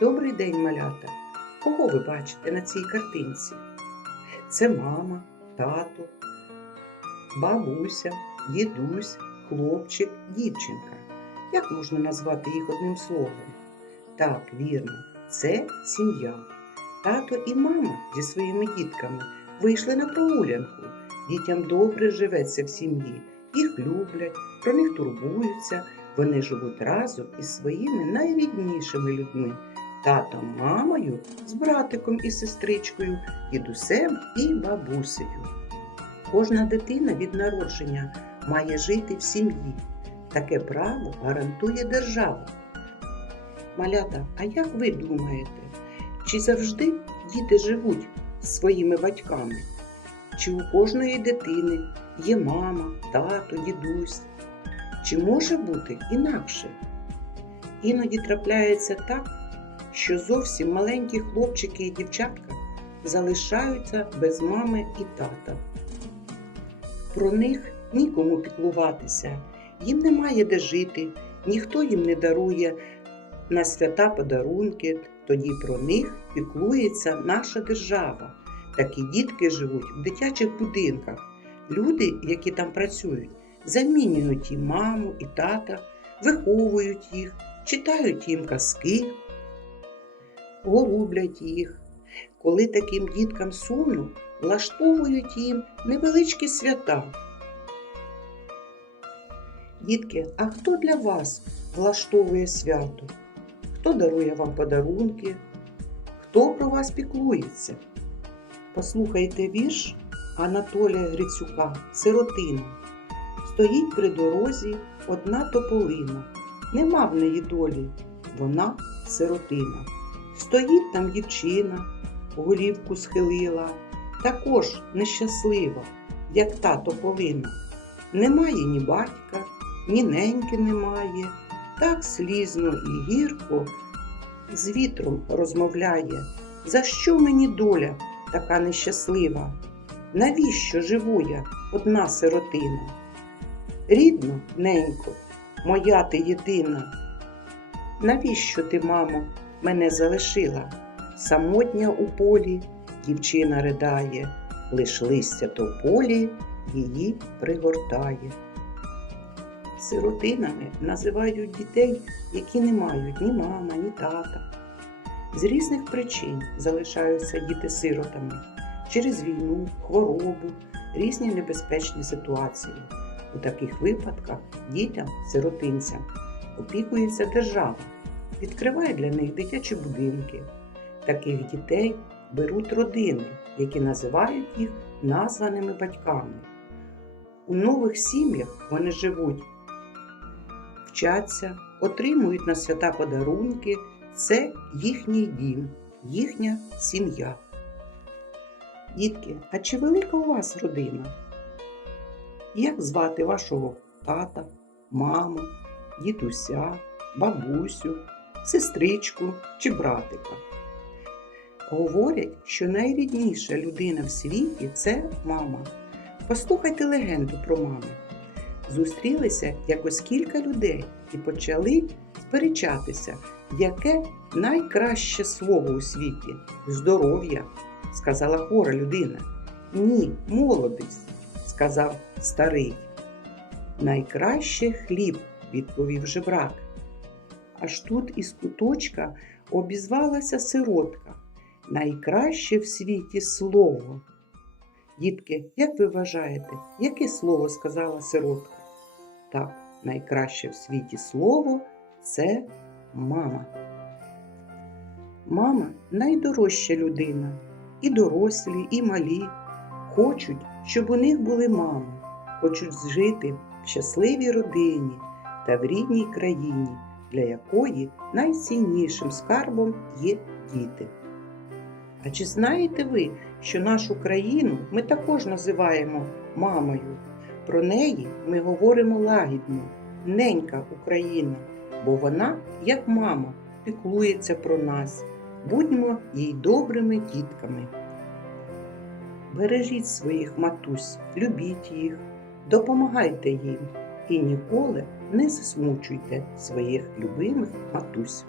Добрий день, малята! Кого ви бачите на цій картинці? Це мама, тато, бабуся, дідусь, хлопчик, дівчинка. Як можна назвати їх одним словом? Так, вірно, це сім'я. Тато і мама зі своїми дітками вийшли на прогулянку. Дітям добре живеться в сім'ї, їх люблять, про них турбуються. Вони живуть разом із своїми найріднішими людьми татом, мамою, з братиком і сестричкою, дідусем і бабусею. Кожна дитина від народження має жити в сім'ї. Таке право гарантує держава. Малята, а як ви думаєте, чи завжди діти живуть з своїми батьками? Чи у кожної дитини є мама, тато, дідусь? Чи може бути інакше? Іноді трапляється так, що зовсім маленькі хлопчики і дівчатка залишаються без мами і тата. Про них нікому піклуватися, їм немає де жити, ніхто їм не дарує на свята подарунки, тоді про них піклується наша держава. Такі дітки живуть в дитячих будинках. Люди, які там працюють, замінюють і маму, і тата, виховують їх, читають їм казки, голублять їх. Коли таким діткам сумно, влаштовують їм невеличкі свята. Дітки, а хто для вас влаштовує свято? Хто дарує вам подарунки? Хто про вас піклується? Послухайте вірш Анатолія Грицюка Сиротина. Стоїть при дорозі одна тополина. Нема в неї долі, вона сиротина. Стоїть там дівчина, голівку схилила, також нещаслива, як та тополина. Немає ні батька, ні неньки немає, так слізно і гірко з вітром розмовляє. За що мені доля така нещаслива? Навіщо живу я одна сиротина? Рідно, ненько, моя ти єдина. Навіщо ти, мамо, мене залишила? Самотня у полі дівчина ридає, лиш листя то полі її пригортає. Сиротинами називають дітей, які не мають ні мама, ні тата. З різних причин залишаються діти сиротами через війну, хворобу, різні небезпечні ситуації. У таких випадках дітям, сиротинцям, опікується держава, відкриває для них дитячі будинки. Таких дітей беруть родини, які називають їх названими батьками. У нових сім'ях вони живуть, вчаться, отримують на свята подарунки. Це їхній дім, їхня сім'я. Дітки, а чи велика у вас родина? Як звати вашого тата, маму, дідуся, бабусю, сестричку чи братика? Говорять, що найрідніша людина в світі це мама. Послухайте легенду про мами. Зустрілися якось кілька людей і почали сперечатися, яке найкраще слово у світі здоров'я, сказала хора людина. Ні, молодість, сказав старий. Найкраще хліб, відповів жебрак. Аж тут із куточка обізвалася сиротка. Найкраще в світі слово. Дітки, як ви вважаєте, яке слово сказала сиротка? Так, найкраще в світі слово це мама. Мама найдорожча людина. І дорослі, і малі хочуть, щоб у них були мами, хочуть жити в щасливій родині та в рідній країні, для якої найціннішим скарбом є діти. А чи знаєте ви, що нашу країну ми також називаємо мамою? Про неї ми говоримо лагідно, ненька Україна, бо вона, як мама, піклується про нас. Будьмо їй добрими дітками. Бережіть своїх матусь, любіть їх, допомагайте їм і ніколи не засмучуйте своїх любимих матусь.